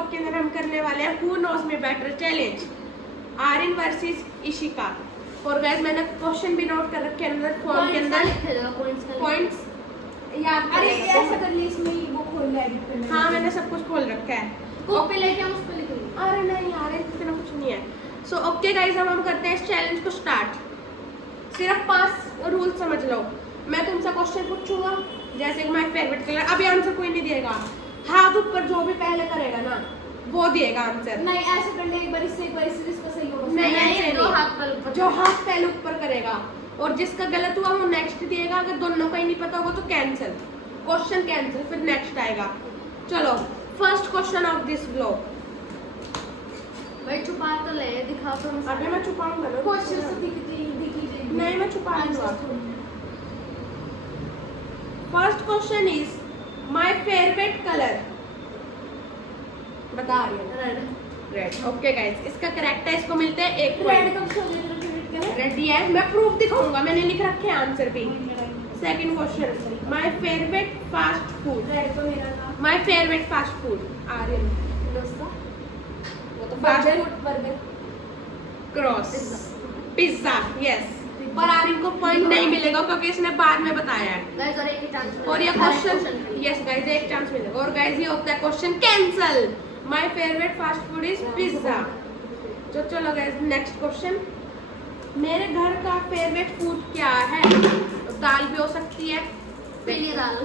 Vlog के अंदर हम करने वाले हैं who knows me better challenge, Aryan versus Ishika. और गाइस मैंने क्वेश्चन भी नोट कर रखे हैं अंदर फॉर्म के अंदर, पॉइंट्स याद अरे करें। ऐसा कर ली इसमें वो खोल ले एडिट करना। हाँ मैंने सब कुछ खोल रखा है। कॉपी लेके हम उस पे लिख लेंगे। अरे नहीं यार इतना कुछ नहीं है। सो ओके गाइस अब हम करते हैं इस चैलेंज को स्टार्ट। सिर्फ 5 रूल समझ लो। मैं तुमसे क्वेश्चन पूछूंगा जैसे कि माय फेवरेट कलर, अभी आंसर कोई नहीं देगा, हाथ ऊपर जो भी पहले करेगा ना वो देगा आंसर। नहीं ऐसे कर ले, एक बार इससे जिसका सही होगा। नहीं, ऐसे दो नहीं। हाथ पर ऊपर। जो हाथ पहले ऊपर करेगा और जिसका गलत हुआ वो नेक्स्ट देगा। अगर दोनों का ही नहीं पता होगा तो कैंसिल, क्वेश्चन कैंसिल, फिर नेक्स्ट आएगा। चलो first question of this vlog. भाई छुपा तो ले, दिखा तो मत। अभी मैं छुपाऊंगा ना क्वेश्चन से दिखी जाएगी। नहीं मैं छुपा दूंगा। Answer first question is my favourite colour, बता रही हूँ। रेड। रेड। ओके गाइस इसका करेक्ट है, इसको मिलते हैं 1 रेड पॉइंट। कब से तेरा फेवरेट क्या है? रेडी है, मैं प्रूफ दिखाऊंगा, मैंने लिख रखे हैं आंसर भी। Second question my favourite fast food, red तो मेरा था। My favourite fast food Aryan, दोस्तों वो तो fast food burger. Cross pizza. Yes पर आर्यन को पॉइंट नहीं मिलेगा क्योंकि इसने बाद में बताया है। गाइस और एक ही चांस। और ये क्वेश्चन यस गाइस एक चांस मिलेगा। और गाइस ये होता है question cancel. My favourite fast food is pizza. तो चलो गाइस नेक्स्ट क्वेश्चन, मेरे घर का फेवरेट फूड क्या है? दाल भी हो सकती है। पीली दाल।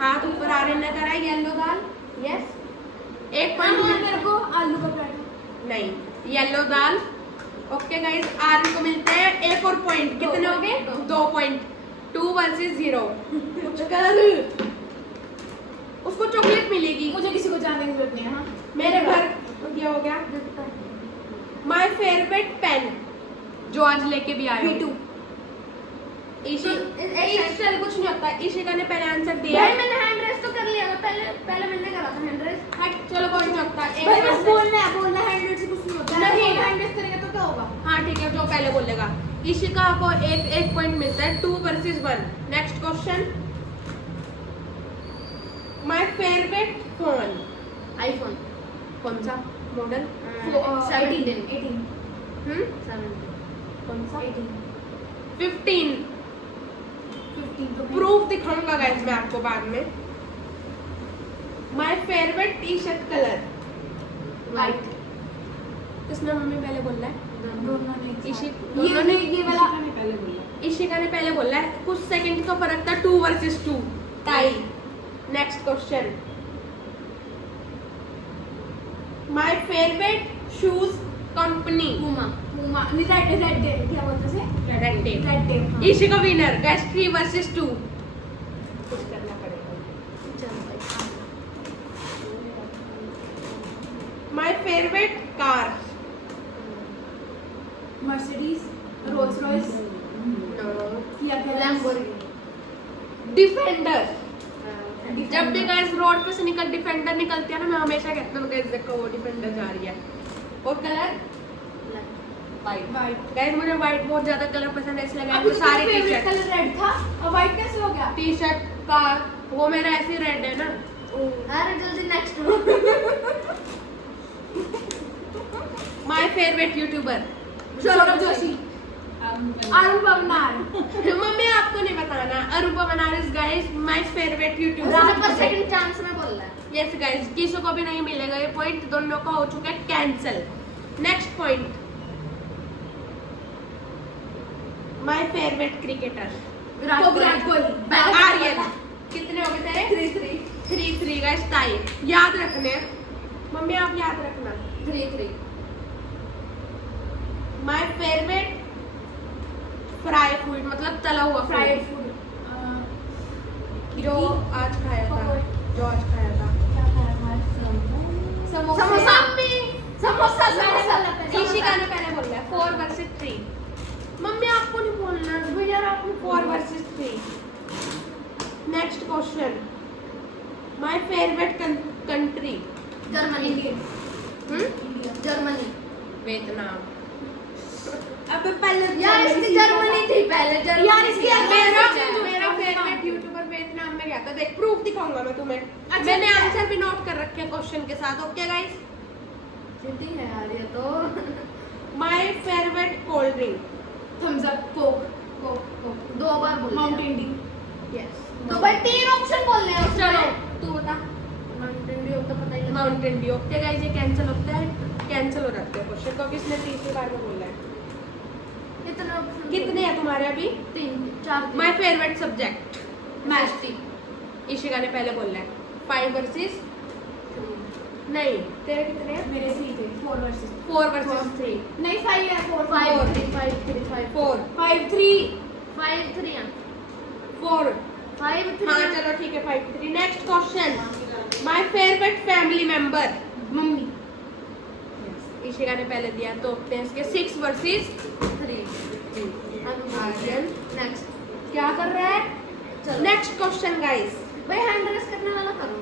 हाथ ऊपर आ रहे न करा, येलो दाल। यस 1 हाँ, पॉइंट मेरे को आलू का पराठा। नहीं, येलो दाल। ओके गाइस आर्यन को मिलते हैं 1 और पॉइंट। कितने हो गए? 2 पॉइंट। 2 वर्सेस 0। कुछ कर, उसको चॉकलेट मिलेगी। मुझे किसी को जानने की जरूरत नहीं है। हाँ मेरे घर ये हो गया। माय फेवरेट पेन जो आज लेके भी आए V2। ईशी चल कुछ नहीं होता। ईशिका ने पहले आंसर दिया भाई है। मैंने हैंड रेस तो कर लिया था, पहले मैंने करा था हैंड रेस। हट चलो कुछ नहीं होता। भाई एक बस बोलना हैंड रेस से कुछ नहीं होता। नहीं। हैंड रेस करेंगे तो क्या होगा? हाँ ठीक है जो पहले बोलेगा। ईशिका को एक पॉइंट मिलता है। 2 versus 1। Next question my favourite phone, iPhone. कौन सा मॉडल? 18। कौन सा? 18। 15। 15 तो प्रूफ दिखाऊंगा गाइस मैं आपको बाद में। My favourite T shirt colour white. किसने मम्मी पहले बोला है? दोनों ने ये वाला इशिका ने पहले बोला है। कुछ सेकंड का फर्क था। 2 versus 2 tie. Next question my favourite shoes company, Puma. नहीं रेड क्या बोलते से? Red tape. Red tape. Ishika winner. Guys 3 versus 2। कुछ करना पड़ेगा। चलो भाई। My favourite car, Mercedes, Rolls Royce, Lamborghini, defender. जब भी गाइस रोड पे से डिफेंडर निकलती है ना मैं हमेशा कहता हूँ गाइस देखो वो डिफेंडर जा रही है। और कलर व्हाइट। गाइस मुझे व्हाइट बहुत ज्यादा कलर पसंद है इसलिए गाइस सारे T favourite shirt colour red था और व्हाइट कैसे हो गया? टी शर्ट का वो मेरा ऐसे रेड है ना। अरे जल्दी next. My favourite youtuber Saurabh Joshi. Arun Pavnar. Mummy आपको नहीं बताना। अरूपा Banaras guys my favourite youtuber. पर सेकंड चांस में बोल रहा है। यस गाइस किसी को भी नहीं मिलेगा ये पॉइंट, दोनों का हो चुका है cancel. Next point my favourite cricketer Virat Kohli. Aryan. कितने हो गए तेरे? 3-3 गाइस टाई। याद रखने मम्मी आप याद रखना। 3-3। माय फेवरेट फ्राई फूड मतलब तला हुआ फ्राइड फूड फूड। जो आज खाया था, जो आज खाया था। क्या खाया था? समोसा। समोसा। ईशिका ने पहले बोला है 4 वर्सेस 3। मम्मी आपको नहीं बोलना भैया, आपने 4 versus 3। Next question my favourite country, Germany. Germany. Vietnam. अबे पहले यार इसकी जर्मनी थी पहले। यार इसकी मेरा फेवरेट यूट्यूबर वियतनाम में गया था। देख प्रूफ दिखा सिखाऊंगा मैं तुम्हें। अच्छा, मैंने ठीक है। आंसर भी नोट कर रखे हैं क्वेश्चन के साथ। ओके गाइस, चीटिंग है यार ये तो। My favourite cold drink. Thums Up, Coke, Coke, Coke, दो बार बोल माउंटेन ड्यू। यस, तो भाई 3 ऑप्शन बोलने हैं उसमें। चलो तू बता। माउंटेन ड्यू तो पता ही नहीं। Mountain Dew. ओके गाइस, ये कैंसिल होता है, कैंसिल हो जाते हैं क्वेश्चन क्योंकि इसने तीसरी बार में बोला है। कितने ऑप्शन? कितने हैं तुम्हारे अभी? 3 4। My favourite subject. Math. Ishika ने पहले बोला है 5 वर्सेस नहीं, तेरे कितने हैं? मेरे 3 थे, 4 वर्सेस 4 वर्सेस 3। नहीं 5 है, 4 5 3 5 3 5 4 5 3 5 3 4 5 हाँ 3। चलो ठीक है 5 3। Next question, my favourite family member. Mummy. Ishika ने पहले दिया तो इसके 6 वर्सेस 3। आर्यन नेक्स्ट। क्या कर रहा है? चलो। नेक्स्ट क्वेश्चन गाइस, भाई हैंड रेस करने वाला करो।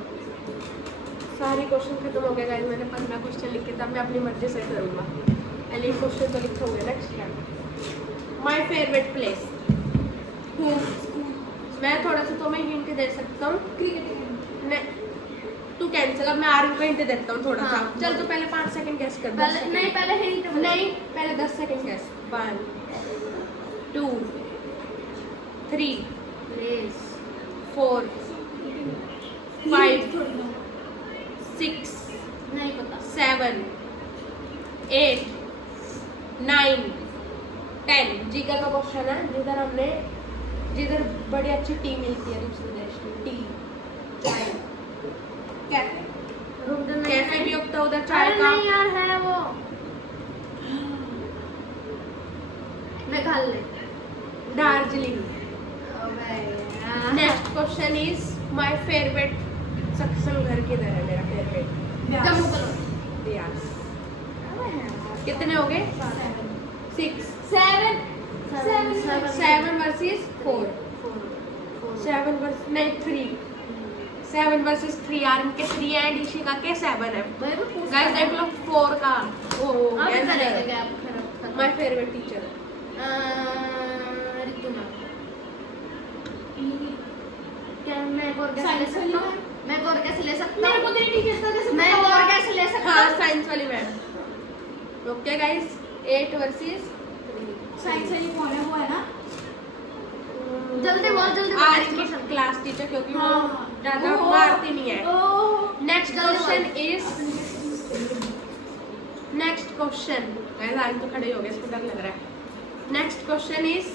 सारे क्वेश्चन खत्म हो गए गाइस। मैंने 15 क्वेश्चन लिखे थे, मैं अपनी मर्जी से करूंगा। पहले क्वेश्चन तो लिखे हुए। नेक्स्ट क्या? My favourite place. मैं थोड़ा सा तुम्हें हिंट दे सकता हूँ। क्रिकेट। नहीं तू कैंसिल, अब मैं आर्यन को हिंट देता हूँ थोड़ा सा। हाँ। चल तो पहले 5 सेकंड गैस कर। पहले नहीं, पहले हिंट नहीं पहले 10 सेकंड गैस। 1 2 3 प्लीज। 4 5 6 नहीं पता। 7 8 9 10। जीका का क्वेश्चन है, जिधर बड़ी अच्छी टी मिलती है दूसरे देश की। टी चाय कैफे। रुक जा, नहीं कैफे है। भी होता है उधर चाय अरे का। नहीं यार है वो। मेघालय। दार्जिलिंग। अबे यार। Next question is my favourite सत्संग घर किधर है? मेरा फेवरेट जम्मू कश्मीर। बियास। अबे यार। कितने हो गए? 6 7 7 वर्सेस 4 7 वर्सेस नहीं 3 7 वर्सेस 3। आर्यन के 3 एंड ईशिका के 7 है। भाई वो पूछ गाइस देख लो 4 का। अब करेंगे गैप खत्म। My favourite teacher. Ritu ma'am. क्या मैं एक और गैस ले Science वाली सकता हूँ? मैम? मैं एक और गैस ले सकता मेरे हूँ? को तेरी टीचर का कैसे मैं एक और गैस ले सकता हाँ हूँ? साइंस वाली ma'am. Okay guys 8 versus science वाली कौन है? वो है ना? जल्दी बोल, जल्दी बोल। आर्यन की क्लास टीचर, क्योंकि वो हाँ। ज्यादा ओह। मारती नहीं है। ओह। नेक्स्ट जल्दी question is next question. Guys Aryan तो खड़े हो गए, इसको डर लग रहा है। Next question is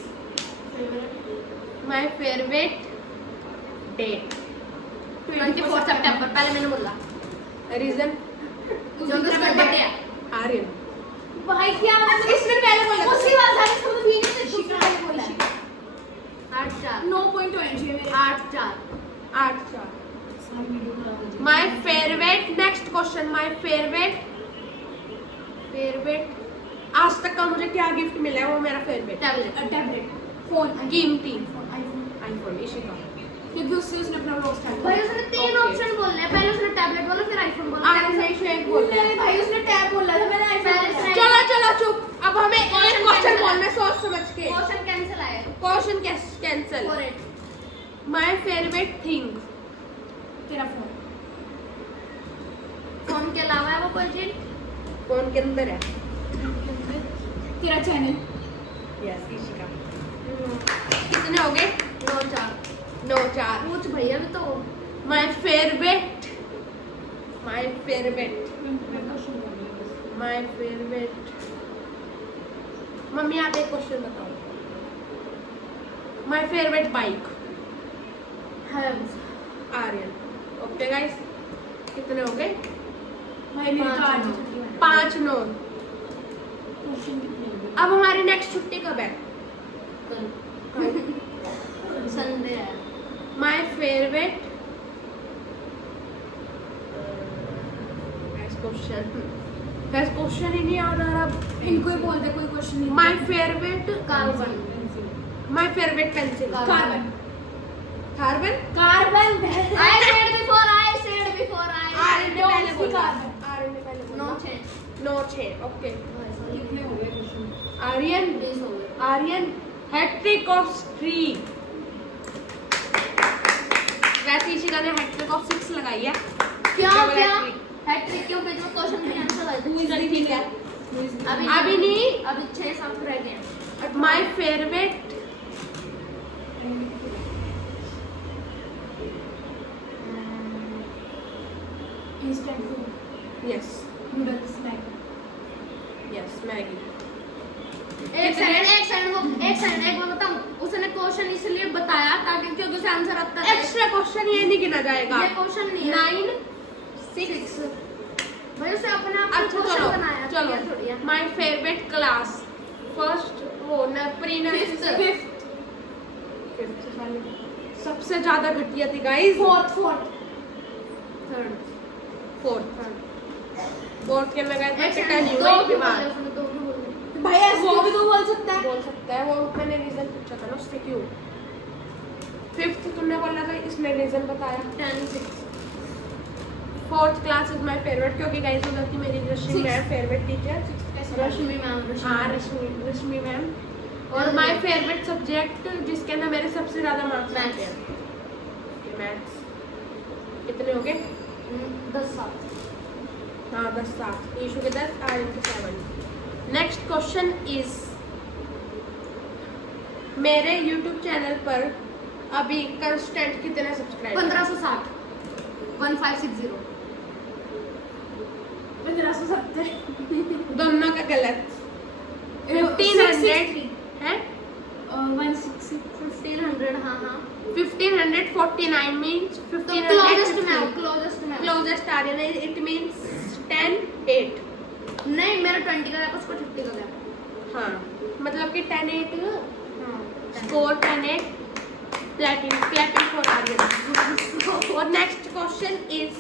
my favourite date. 24 सितंबर। पहले मैंने बोला रीजन? जो उसका बर्थडे है। आर्यन भाई क्या मतलब? इसने पहले बोला। उसी बात है, इसको तो बीच से दूसरा वाले बोला है। 8 4 9 पॉइंट है मेरे। 8 4। 8 4। My favourite. Next question, my favourite आज तक का मुझे क्या गिफ्ट मिला है वो मेरा फेवरेट। टैबलेट। टैबलेट, फोन, कीमती आईफोन। आईफोन। ईशिका क्योंकि उससे उसने अपना व्लॉग स्टार्ट भाई किया। उसने 3 Okay. ऑप्शन बोलने हैं। पहले उसने टैबलेट बोला, फिर आईफोन बोला। आर्यन ने शेक बोला है। मेरे भाई उसने टैब बोला था, मैंने आईफोन पहले बोला। से- चलो चलो चुप, अब हमें एक Question क्वेश्चन cancel बोलना है सोच समझ के। क्वेश्चन कैंसिल आया। Question cancel. 48। My favourite thing. तेरा फोन। फोन के अलावा है वो कोई चीज? फोन के अंदर है। तेरा चैनल। यस ईशिका। कितने हो गए? 9 4। 9 4। पूछ भैया भी तो। माय फेवरेट मम्मी आप एक क्वेश्चन बताओ। My favourite bike. है आर्यन। ओके गाइस कितने हो गए? भाई मेरी तो 8 5 9। क्वेश्चन कितने हो गए? अब हमारी नेक्स्ट छुट्टी कब है? संडे है। माय फेवरेट क्वेश्चन ही नहीं याद आ रहा। इनको ही बोल दे, कोई क्वेश्चन नहीं। My favourite carbon. My favourite pencil. Carbon. Carbon. Carbon. I said before, I said before, Aryan ने पहले Don't बोला। कार्बन। आर्यन ने पहले बोला। 9 6। 9 6। ओके कितने हो गए क्वेश्चन? आर्यन 20 हो गए। Aryan hattrick of 3। वैसे इशिका ने हैट्रिक ऑफ 6 लगाई है। क्या Double क्या hat-trick। हैट्रिक क्यों पे जो क्वेश्चन भी आंसर आए थे चल ठीक है। अभी नहीं। अभी 6-7 रह गए हैं। My favourite instant food, yes noodles, Maggi. Maggi. एक सेकंड एक बार बताऊं, उसने क्वेश्चन इसलिए बताया ताकि क्योंकि उसे आंसर आता है। एक्स्ट्रा क्वेश्चन ये नहीं गिना जाएगा। ये क्वेश्चन नहीं है 9 6 भाई उसे अपने आप अच्छा क्वेश्चन चलो बनाया चलो थोड़ी है। माय फेवरेट क्लास फर्स्ट वो प्री Fifth। सबसे ज्यादा घटिया थी गाइस। फोर्थ थर्ड फोर्थ के में गए एक थे सेकंड टेन दो यूनिट भी के बाद बोले उसने, दो भी बोले। भाई ऐसे भी तो बोल सकता है। बोल सकता है वो मैंने रीजन पूछा था ना उससे क्यों। फिफ्थ तुमने बोला था इसने रीजन बताया। 10 6 fourth class is my favourite क्योंकि गाइस उधर की मेरी रश्मि मैम फेवरेट टीचर। रश्मि मैम हाँ रश्मि मैम। और माय फेवरेट सब्जेक्ट जिसके अंदर मेरे सबसे ज्यादा मार्क्स आते Maths। हैं मैथ्स। कितने हो गए? 10-7 हाँ 10 7 ईशू के 10 आर्यन के 7। नेक्स्ट क्वेश्चन इज मेरे YouTube चैनल पर अभी कंस्टेंट कितने सब्सक्राइबर? 1560 1560 1570 दोनों का गलत। 1500 है 160 1500 हाँ 1549 मींस तो क्लोजेस्ट में 1550 क्लोजेस्ट आर्यन इट मींस 10 8। नहीं मेरा 20 का गया उसको 50 का गया। हाँ मतलब कि 10 8 हाँ स्कोर 10 8 प्लेटिंग फॉर आर्यन। और नेक्स्ट क्वेश्चन इज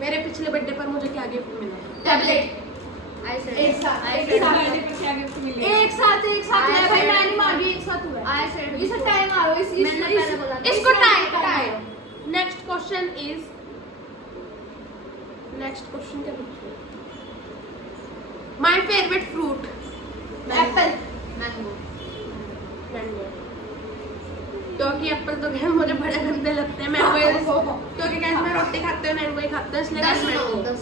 मेरे पिछले बर्थडे पर मुझे क्या गिफ्ट मिला? टैबलेट। आई सेड एक साथ आई एक सेड साथ एक साथ I है भाई। said- मैंने मार दी एक साथ हुआ है। आई सेड इसे टाइम मारो मैंने पहले बोला था। इसको time next question is next question क्या पूछूं? My favourite fruit Apple. Mango mango. क्योंकि एप्पल तो क्या मुझे बड़े गंदे लगते हैं। मैंगो क्योंकि गाइस मैं रोटी खाते हुए मैंगो ही खाते हैं इसलिए 10 मैंगो 10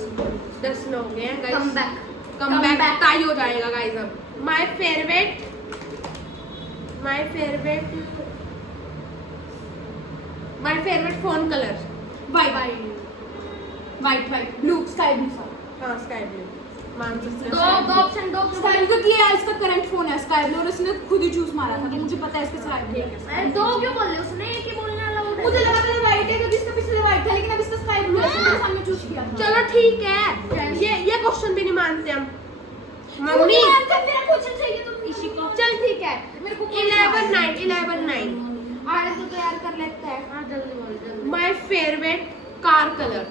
10 हो गए हैं guys. Come back come back tie हो जाएगा गाइस अब। My favourite phone colour white blue sky blue. हाँ स्काई ब्लू। मान सकते दो ऑप्शन स्काई ब्लू क्योंकि ये इसका करंट फोन है स्काई ब्लू और इसने खुद ही चूज मारा था तो मुझे पता है इसके स्काई ब्लू है। अरे दो क्यों बोल रहे उसने एक ही बोलने अलाउड है। मुझे लगा था वाइट है क्योंकि इसका पिछले वाइट था लेकिन अब इसका स्काई ब्लू है इसलिए सामने चूज किया था। चलो ठीक है ये क्वेश्चन भी नहीं मानते हम। मम्मी मेरा क्वेश्चन चाहिए तुम इसी को। चल ठीक है मेरे को 11 9 आगे तो तैयार कर लेते हैं। हां जल्दी बोल जल्दी। My favourite car colour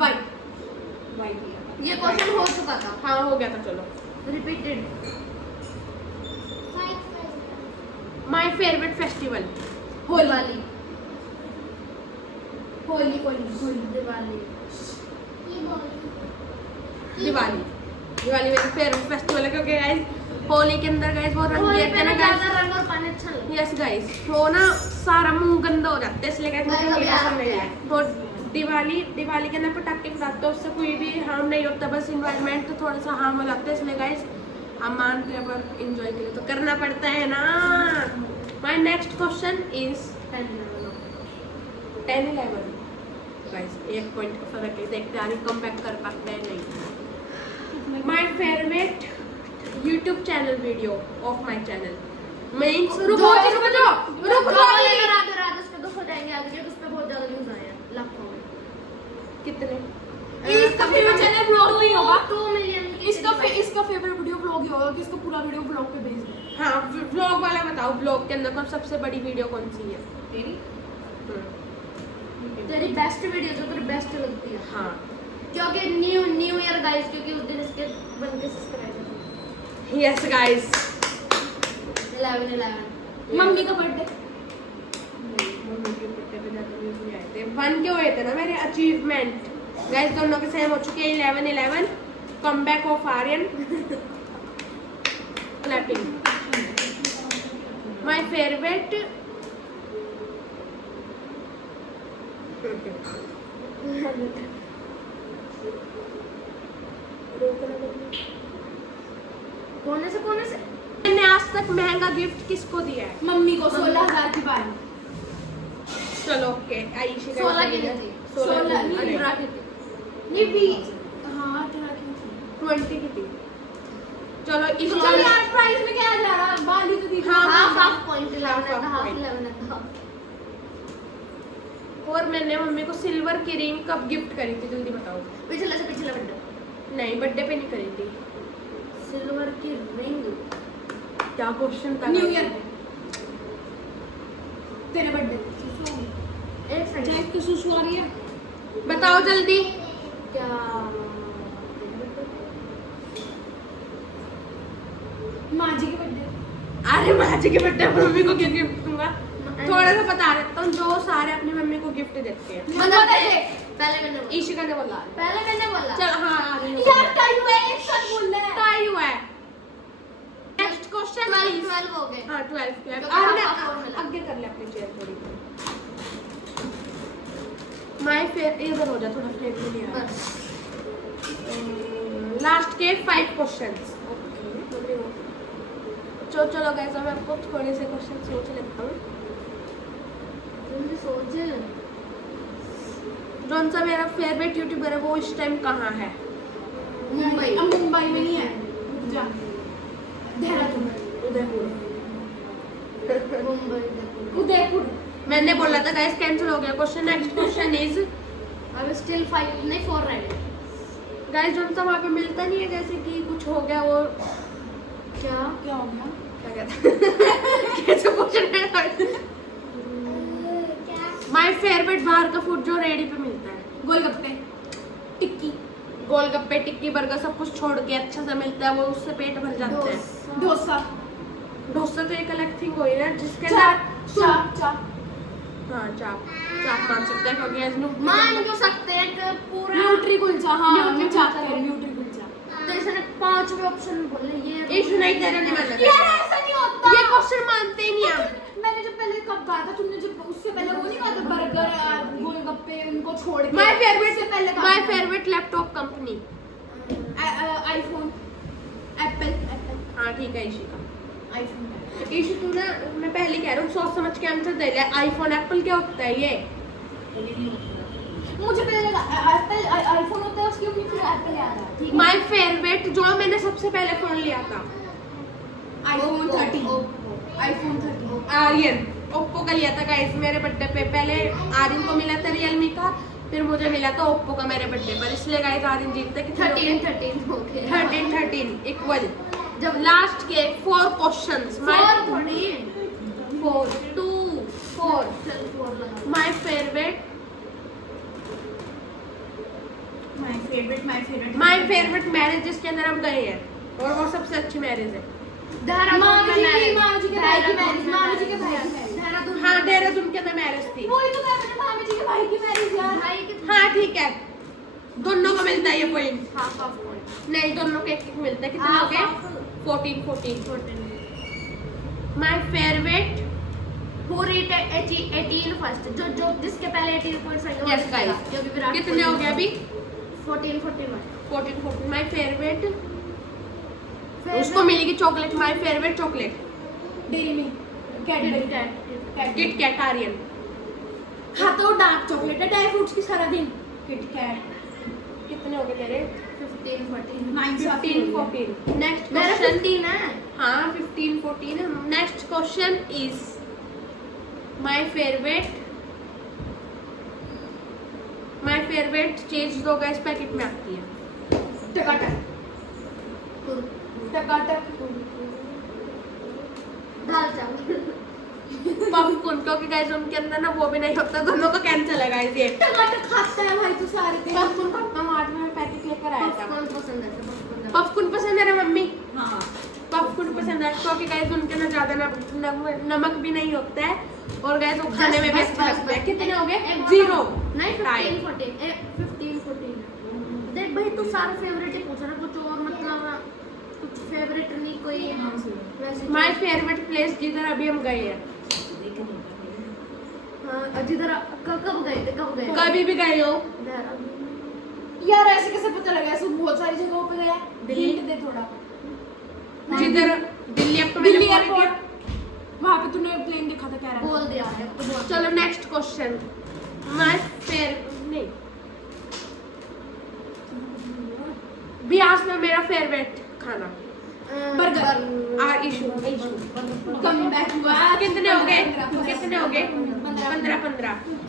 white. ये क्वेश्चन हो चुका था हाँ हो गया था। चलो repeated. My favourite festival Diwali Holi Diwali Diwali मेरी फेवरेट फेस्टिवल है क्योंकि गाइस होली के अंदर गाइस वो रंग होली देते पे हैं ना ज्यादा गाइस। रंग और पानी अच्छा लगता यस गाइस वो ना सारा मुंह गंदा हो जाता है इसलिए गाइस मुझे नहीं, होली अभी पसंद नहीं आते है। और दिवाली के अंदर पटाखे फटाते हैं उससे कोई भी हार्म नहीं होता बस इन्वायरमेंट तो थोड़ा सा हार्म हो जाता है इसलिए गाइस हम मानते हैं पर एंजॉय के लिए तो करना पड़ता है ना। My next question is 10 11 guys 1 point का फर्क है। देखते हैं आगे कम बैक कर पाते हैं नहीं। My favourite YouTube channel video of my channel means रुको राधे राधे उसके 200 जाएंगे आगे क्योंकि उस पे बहुत ज्यादा व्यूज आए हैं लाखों में। कितने इसका फेवरेट चैनल ब्लॉग नहीं होगा 2 मिलियन इसका फेवरेट वीडियो ब्लॉग ही होगा कि इसका पूरा वीडियो ब्लॉग पे बेस्ड है। हाँ व्लॉग वाला बताओ व्लॉग के अंदर कौन सबसे बड़ी वीडियो कौन सी है? तेरी तेरी बेस्ट वीडियो जो तेरी बेस्ट लगती है हाँ क्योंकि न्यू ईयर गाइस क्योंकि उस दिन इसके बन के सब्सक्राइबर यस गाइस 11 मम्मी का बर्थडे मम्मी के बर्थडे पे ज्यादा व्यूज नहीं आए थे। 1 के हुए थे ना मेरे अचीवमेंट गाइस दोनों के सेम हो चुके हैं 11 come back of Aryan clapping. My favourite कोने से मैंने आज तक महंगा गिफ्ट किसको दिया है? मम्मी को 16,000 की बारी। चलो ओके, आयुषी का 16 की थी। 16 अरे, नहीं रखी थी। ये भी हाँ तरह की थी। 20 की थी। चलो इस चल यार प्राइस में क्या जा रहा? बाली तो दी। हाँ, half point Half half point. 11 था। और मैंने मम्मी को सिल्वर की रिंग कब गिफ्ट करी थी? जल्दी बताओ। पिछला बर्थडे नहीं, बर्थडे पे नहीं करी थी। सिल्वर की रिंग क्या क्वेश्चन था? न्यू ईयर पे तेरे बर्थडे एक सेकंड जैक की सुसु आ रही है। बताओ जल्दी। क्या माँ जी के बर्थडे। अरे माँ जी के बर्थडे पर मम्मी को क्या गिफ्ट दूंगा? थोड़ा सा बता देता हूँ, जो सारे अपनी मम्मी को गिफ्ट देते हैं। पहले मैंने बोला। ईशिका ने बोला। पहले मैंने बोला चल हाँ आ रही हूँ। यार टाइम है एक साथ बोल रहा है। टाई हुआ है। नेक्स्ट क्वेश्चन 12 हो गए। हाँ 12 तो और half hour मिला। आगे कर ले अपनी चेयर थोड़ी। माय फेयर इधर हो जा, थोड़ा फ्लेट में नहीं आ बस लास्ट के 5 क्वेश्चंस। चलो गाइस, मैं आपको थोड़े से क्वेश्चन सोच लेता हूँ। जल्दी सोच। कौन सा मेरा फेवरेट यूट्यूबर है वो इस टाइम कहाँ है? मुंबई। अब मुंबई में नहीं है। रुक जा। देहरादून। उदयपुर। मुंबई। उदयपुर। मैंने बोला था गाइस, कैंसिल हो गया क्वेश्चन। नेक्स्ट क्वेश्चन इज अब स्टिल 5 नहीं 4 रह गए। गाइस, जो सा वहाँ पे मिलता नहीं है, जैसे कि कुछ हो गया वो क्या क्या हो गया? क्या कहते हैं? कैसे क्वेश्चन है? माय फेवरेट बाहर का फूड जो रेडी पे मिलता है। गोलगप्पे। टिक्की। गोलगप्पे, टिक्की, बर्गर सब कुछ छोड़ के अच्छा सा मिलता है, वो उससे पेट भर जाता है। डोसा। डोसा तो एक अलग थिंग हुई ना, जिसके चाट। अंदर चाट। चाट। हाँ चाप मान सकते हैं, क्योंकि ऐसे लोग मान क्यों सकते हैं कि पूरा न्यूट्री कुलचा। हाँ न्यूट्री चाट कुलचा। है न्यूट्री कुलचा। तो इसने 5 ऑप्शन बोले। ये इशू नहीं, तेरा नहीं मानना। यार ऐसा नहीं होता। ये क्वेश्चन मानते ही नहीं आप। मैंने जब पहले कब कहा था, तुमने जब उससे पहले वो नहीं कहा था बर्गर गोलगप्पे उनको छोड़ के। माय उससे पहले favourite my favourite laptop company. IPhone. Apple. हाँ ठीक है इशिका। आईफोन। इशू तू ना, मैं पहले कह रहा हूँ सोच समझ के आंसर दे ले। आईफोन एप्पल क्या होता है ये? मुझे पहले लगा एप्पल आईफोन होता है, उसकी अपनी फिर एप्पल याद आया। ठीक है। माय फेवरेट जो मैंने सबसे पहले फोन लिया था, आईफोन 13। आईफोन 13। आर्यन। ओप्पो का लिया था गाइस मेरे बर्थडे पे। पहले आर्यन को मिला था रियलमी का, फिर मुझे मिला था ओप्पो का मेरे बर्थडे पर। इसलिए गाइस आर्यन जीतते कि 13 हो गए। 13 इक्वल। जब लास्ट के 4 क्वेश्चंस 4 थोड़ी 4 2 4 चल 4 लगा। My favourite my favourite marriage जिसके अंदर हम गए हैं, और वो सबसे अच्छी मैरिज है। मामी जी के भाई की मैरिज। मामी जी के भाई की मैरिज। देहरादून। हाँ देहरादून के अंदर मैरिज थी। वही तो कह रहे हैं, मामी जी के भाई की मैरिज यार। भाई के हाँ ठीक है, दोनों को मिलता है ये पॉइंट। Half point. नहीं, दोनों को एक मिलता है। कितने हो गए? 14 my favourite Who rated 18 first? जो जिसके पहले 18 पॉइंट्स आएंगे। यस गाइस, जो भी विराट कितने हो गए अभी? 14 माय फेवरेट उसको मिलेगी chocolate. My favourite chocolate Dairy Milk. Cadbury. Kit Kat. Aryan खाते हो डार्क चॉकलेट है, ड्राई फ्रूट्स की सारा दिन। Kit Kat. कितने हो गए तेरे? 15 14 15 14 नेक्स्ट मेरा क्वेश्चन। 15 है। हाँ 15 14 next question is my favourite चीज जो गैस पैकेट में आती है। टकाटक। टकाटक। दाल चावल। पॉपकॉर्न, क्योंकि गाइस उनके अंदर ना वो भी नहीं होता। दोनों का कैंसिल है गाइस ये। टकाटक खाता है भाई तू सारे दिन। पॉपकॉर्न का हम 8 में पैकेट लेकर आया था। पॉपकॉर्न पसंद है। पॉपकॉर्न पसंद है ना मम्मी? हाँ। पॉपकॉर्न पसंद है, क्योंकि गाइस उनके अंदर ज्यादा नमक भी नहीं होता है, और गाइस वो खाने में भी अच्छा लगता है। कितने हो गए? 0 नहीं 15 14 देख भाई तू सारे फेवरेट ही पूछ रहा, कुछ और मतलब कुछ फेवरेट नहीं कोई वैसे। माय फेवरेट प्लेस जिधर अभी हम गए हैं। हाँ जिधर कब गए थे कभी भी गए हो देहरादून। यार ऐसे कैसे पता लगा ऐसे बहुत सारी जगहों पे गया दिल्ली। हिंट दे थोड़ा जिधर दिल्ली अब तो दिल्ली मैंने बोल दिया। एयरपोर्ट वहां पे तूने प्लेन देखा था कह रहा बोल दिया है तो बोल चलो नेक्स्ट क्वेश्चन माय नहीं बिहार में मेरा फेवरेट खाना burger. Are Ishu come back कितने हो गए 15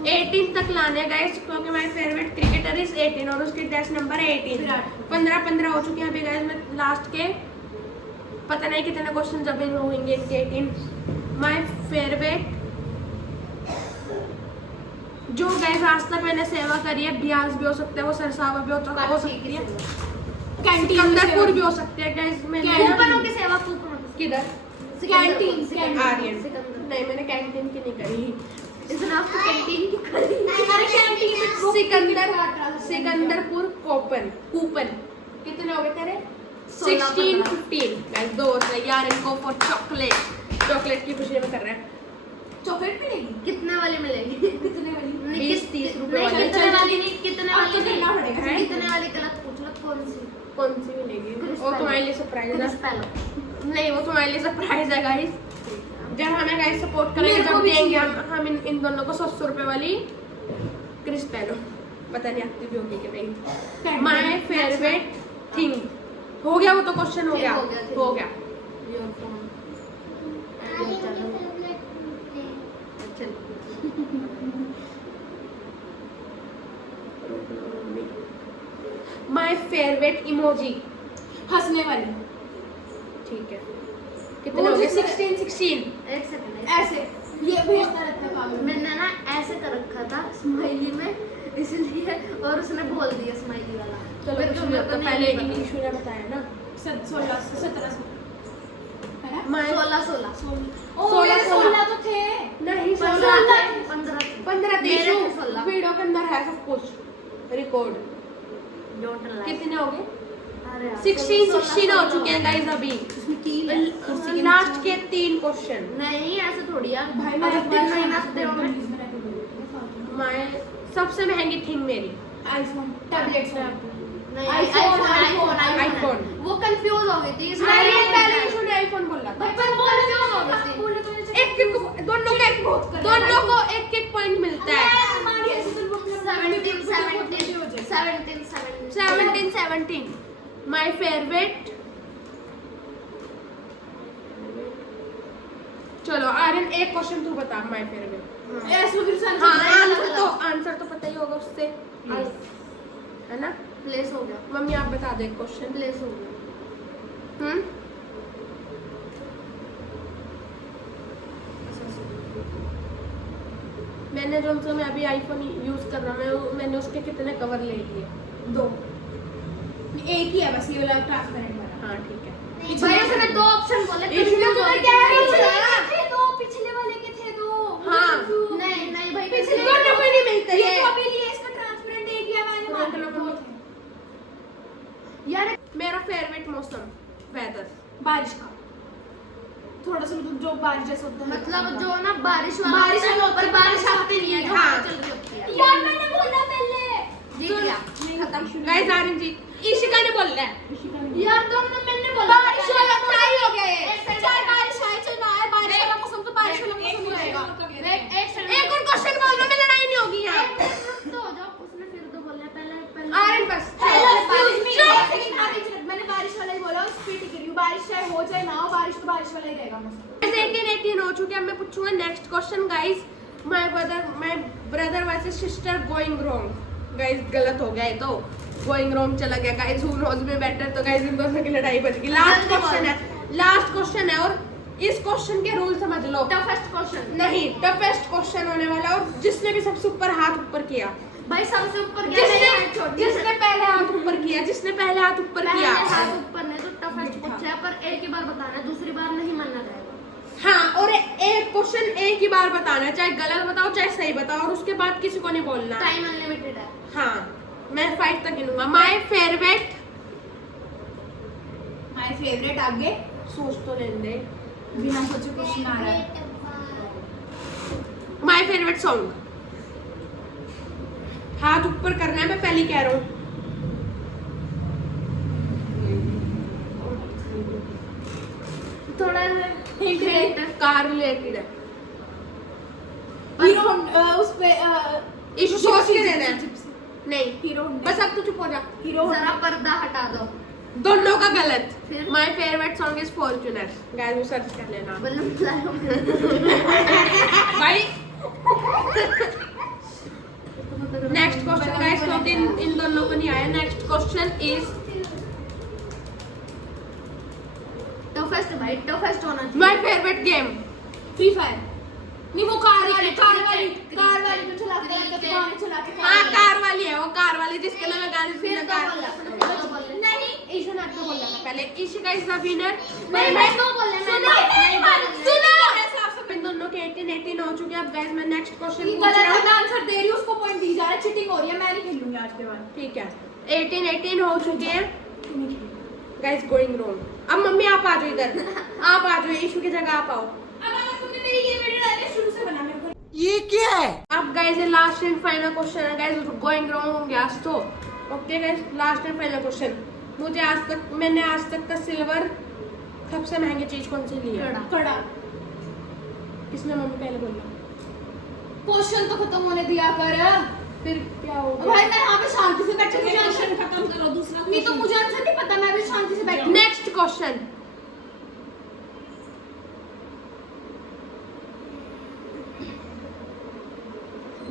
18 तक लाने गए क्योंकि माय फेवरेट क्रिकेटर इज 18 और उसके टेस्ट नंबर 18 15 हो चुके हैं अभी गाइस मैं लास्ट के पता नहीं कितने क्वेश्चन जब होंगे इनके 18 माय फेवरेट जो गाइस आज तक मैंने सेवा करी है ब्याज भी हो सकता है वो सरसावा भी हो सकती है सिकंदरपुर भी हो सकते हैं गाइस मैंने कूपनों की सेवा कूपनों की किधर कैंटीन आर्यन सिकंदर नहीं मैंने कैंटीन की नहीं करी इतना आपको कैंटीन की करी अरे कैंटीन में सिकंदरपुर कूपन कितने हो गए तेरे 16, 16 15 गाइस दो यार इनको फॉर चॉकलेट की खुशी में कर रहे हैं चॉकलेट मिलेगी कितने वाली मिलेगी कितने वाली 20-30 रुपए नहीं वाली कितने वाली नहीं कितने अब वाली तो करना नहीं पड़ेगा। कितने वाली गलत पूछ लो कौन सी मिलेगी क्रिस्पल। वो तुम्हारे लिए सरप्राइज है क्रिस्पल नहीं वो तुम्हारे लिए सरप्राइज है गाइस जब हमें गाइस सपोर्ट करेंगे मेरे को जब भी देंगे चाहिए। हम इन दोनों को 100 रुपए वाली क्रिस्पेलो पता नहीं आती भी होगी कि नहीं माय फेवरेट थिंग हो गया वो तो क्वेश्चन हो गया हो गया your phone my favourite emoji हंसने वाली ठीक है कितने हो गए 16 एक सेकंड ऐसे ये भेजता रहता है पागल मैंने ना ऐसे कर रखा था स्माइली में इसलिए और उसने बोल दिया स्माइली वाला चलो फिर कुछ तो नहीं मेरे होता को पहले नहीं पता। ईशू ने बताया ना 16 17 है ना माय 16 ओ मेरे 16 16 तो थे नहीं 15 15 मेरे देशों थे 16 वीडियो के अंदर है सब कुछ रिकॉर्ड डोंट लाई कितने हो गए अरे 16 हो चुके हैं गाइस अभी उसमें की है कुर्सी के लास्ट के 3 क्वेश्चन नहीं ऐसे थोड़ी यार भाई मैं अगर 3 महीना से देव में माय सबसे महंगी थिंग मेरी आईफोन टैबलेट नहीं iPhone, आईफोन iPhone। वो कंफ्यूज हो गई थी मैंने पहले ईशू ने आईफोन बोला था पर कंफ्यूज हो गई थी एक दोनों को एक पॉइंट मिलता है 17 माय फेवरेट चलो आर्यन एक क्वेश्चन तू बता माय फेवरेट हाँ आंसर तो पता ही होगा उससे है ना प्लेस हो गया मम्मी आप बता दो एक क्वेश्चन प्लेस हो गया मैंने जो मैं अभी आईफोन यूज कर रहा हूँ मैंने उसके कितने कवर ले लिए 2 एक ही है बस ये वाला ट्रांसपेरेंट वाला हाँ ठीक है भाई उसने 2 ऑप्शन बोले इसमें तो मैं कह रही हूँ थे 2 पिछले वाले के थे 2 हाँ। नहीं नहीं भाई पिछले दोनों को नहीं मिलते ये ये तो अभी लिए इसका ट्रांसपेरेंट एक ही है मैंने मान लिया 2 थे यार मेरा फेवरेट मौसम वेदर बारिश का थोड़ा सा मतलब जो बारिश जैसा होता है मतलब जो ना बारिश वाला बारिश होता है, वाला पर बारिश आती नहीं है जो हाँ। हवा चल रही होती है यार मैंने बोला पहले जीत गया खत्म गाइस आर्यन जी ईशिका ने बोल रहा है यार तुमने मैंने बोला बारिश वाला टाई हो गया ये एक second। चाहे बारिश आए चाहे ना आए बारिश वाला मौसम तो बारिश वाला मौसम ही रहेगा एक सेकंड एक और क्वेश्चन बोल दो मैं लड़ाई नहीं होगी यहाँ तो हो जाओ उसने फिर तो बोला पहले आर्यन बस मैंने बारिश वाला ही बोला स्पीड कर रही हूँ बारिश चाहे हो चाहे ना हो बारिश तो बारिश वाला ही रहेगा मौसम 18 हो चुके हैं मैं पूछूंगा next question guys my brother versus sister going wrong guys गलत हो गया ये तो गोइंग रॉन्ग चला गया गाइस हु नोज में बेटर तो गाइस इन दोनों की लड़ाई बच गई लास्ट क्वेश्चन है और इस क्वेश्चन के रूल समझ लो टफेस्ट क्वेश्चन नहीं टफेस्ट क्वेश्चन होने वाला और जिसने भी सबसे ऊपर हाथ ऊपर किया भाई सबसे ऊपर गया जिसने पहले हाथ ऊपर किया जिसने पहले हाथ ऊपर किया पहले हाथ ऊपर ने तो टफेस्ट पूछा है पर एक ही बार बताना है दूसरी बार नहीं मानना जाएगा हाँ और एक क्वेश्चन एक ही बार बताना है चाहे गलत बताओ चाहे सही बताओ और उसके बाद किसी को नहीं बोलना टाइम अनलिमिटेड है हाँ मैं 5 तक गिनूंगा माय फेवरेट आगे सोच तो लेने दे बिना सोचे क्वेश्चन आ रहा है माय फेवरेट सॉन्ग। हाथ ऊपर करना है, मैं पहले कह रहा हूँ। थोड़ा Hint। कार रिलेटेड है। हीरो उस पे इशू सोच के देना है। नहीं हीरो बस अब तो चुप हो जा। हीरो जरा पर्दा हटा दो। दोनों का गलत। फिर? My favourite song is Fortuner. Guys वो सर्च कर लेना बल्लम फुलाओ। भाई। नेक्स्ट क्वेश्चन गाइस, क्योंकि इन दोनों को नहीं आया। नेक्स्ट क्वेश्चन इज टफेस्ट भाई, टफेस्ट होना चाहिए। My favourite game. Free fire. नहीं वो कार वाली जो चलाते हैं तो गाने चला के हाँ कार वाली है, वो कार वाली जिसके लिए मैं गाने फिर सुनना तो कार। बोल नहीं ईशु ने आपको बोला था पहले। ईशु का इज द विनर। मैं तो बोल इन दोनों के 18 हो चुके हैं। अब गाइस मैं नेक्स्ट क्वेश्चन पूछ गलत रहा हूँ। आंसर दे रही हूँ, उसको पॉइंट दी जा रहा है। चीटिंग हो रही है, मैं नहीं खेलूंगी आज के बाद। ठीक है 18 हो चुके हैं गाइस। Going wrong. अब मम्मी आप आ जाओ इधर। आप आ जाओ, ईशु की जगह आप आओ। अब अगर तुमने मेरी ये वीडियो डाली शुरू से बना मेरे को। ये क्या है? अब गाइस ये लास्ट एंड फाइनल क्वेश्चन है गाइस। गोइंग रॉन्ग होंगे आज तो। Okay guys last and final question. मैंने आज तक का सिल्वर सबसे महंगी चीज कौन सी ली है? कड़ा। किसने मम्मी पहले बोला? क्वेश्चन तो खत्म होने दिया कर। फिर क्या हो भाई मैं यहाँ पे शांति से बैठी हूँ। क्वेश्चन खत्म करो, दूसरा नहीं तो मुझे आंसर नहीं पता, मैं भी शांति से बैठी हूँ। Next question.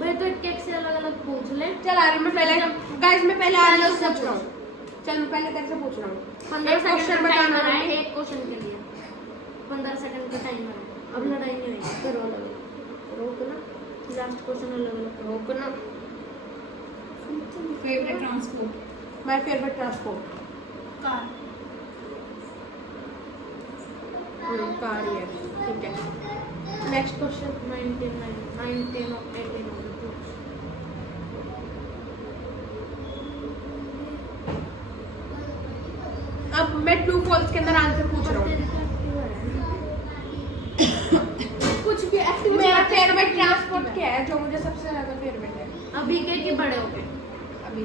भाई तो एक से अलग अलग पूछ ले। चल आ रही मैं पहले। गाइस मैं पहले आ रही पूछ रहा हूँ। चल मैं पहले तेरे से पूछ रहा हूँ। 15 क्वेश्चन सेकंड का बताना टाइमर है है। एक क्वेश्चन के लिए। 15 सेकंड का टाइमर है। अब लड़ाई नहीं होगी। करो अलग। रोक ना। लास्ट क्वेश्चन अलग अलग करो। रोक ना। Favourite transport. My favourite transport car. Car ही है। ठीक है नेक्स्ट क्वेश्चन। 19 और 18 अब मैं ट्रू फॉल्स के अंदर आंसर पूछ रहा हूँ। कुछ भी एक्टिविटी। मेरा फेवरेट ट्रांसपोर्ट क्या है जो मुझे सबसे ज्यादा फेवरेट है अभी के बड़े हो गए। अभी?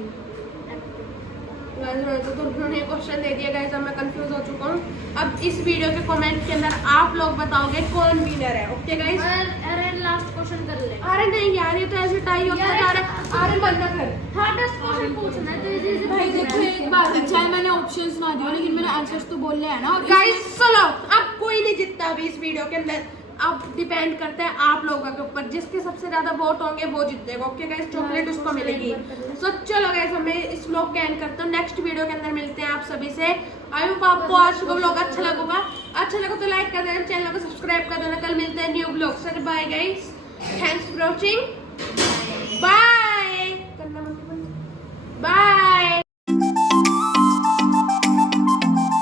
तो उन्होंने क्वेश्चन दे दिया गाइस। अब मैं कंफ्यूज हो चुका हूँ। अब इस वीडियो के कमेंट के अंदर आप लोग बताओगे कौन विनर है। Okay guys. अरे लास्ट क्वेश्चन कर ले। अरे नहीं यार ये तो ऐसे टाई होता जा रहा है। अरे बंद कर। हार्डेस्ट क्वेश्चन पूछना है तो इजी भाई देखो एक बात है, चाहे मैंने ऑप्शंस ना दिए लेकिन मैंने आंसर्स तो बोल लिया है ना। और गाइस सुनो, अब कोई नहीं जीतता अभी इस वीडियो के अंदर। अब डिपेंड करता है आप लोगों के ऊपर। जिसके सबसे ज्यादा वोट होंगे वो जीतेगा। ओके गाइस चॉकलेट उसको मिलेगी। सो चलो गाइस हमें इस व्लॉग के एंड करते हैं। नेक्स्ट वीडियो के अंदर मिलते हैं आप सभी से। आई होप आपको आज का व्लॉग अच्छा लगेगा। अच्छा लगा तो लाइक कर देना, चैनल को सब्सक्राइब कर देना। कल मिलते हैं न्यू व्लॉग से। Bye guys, thanks for watching.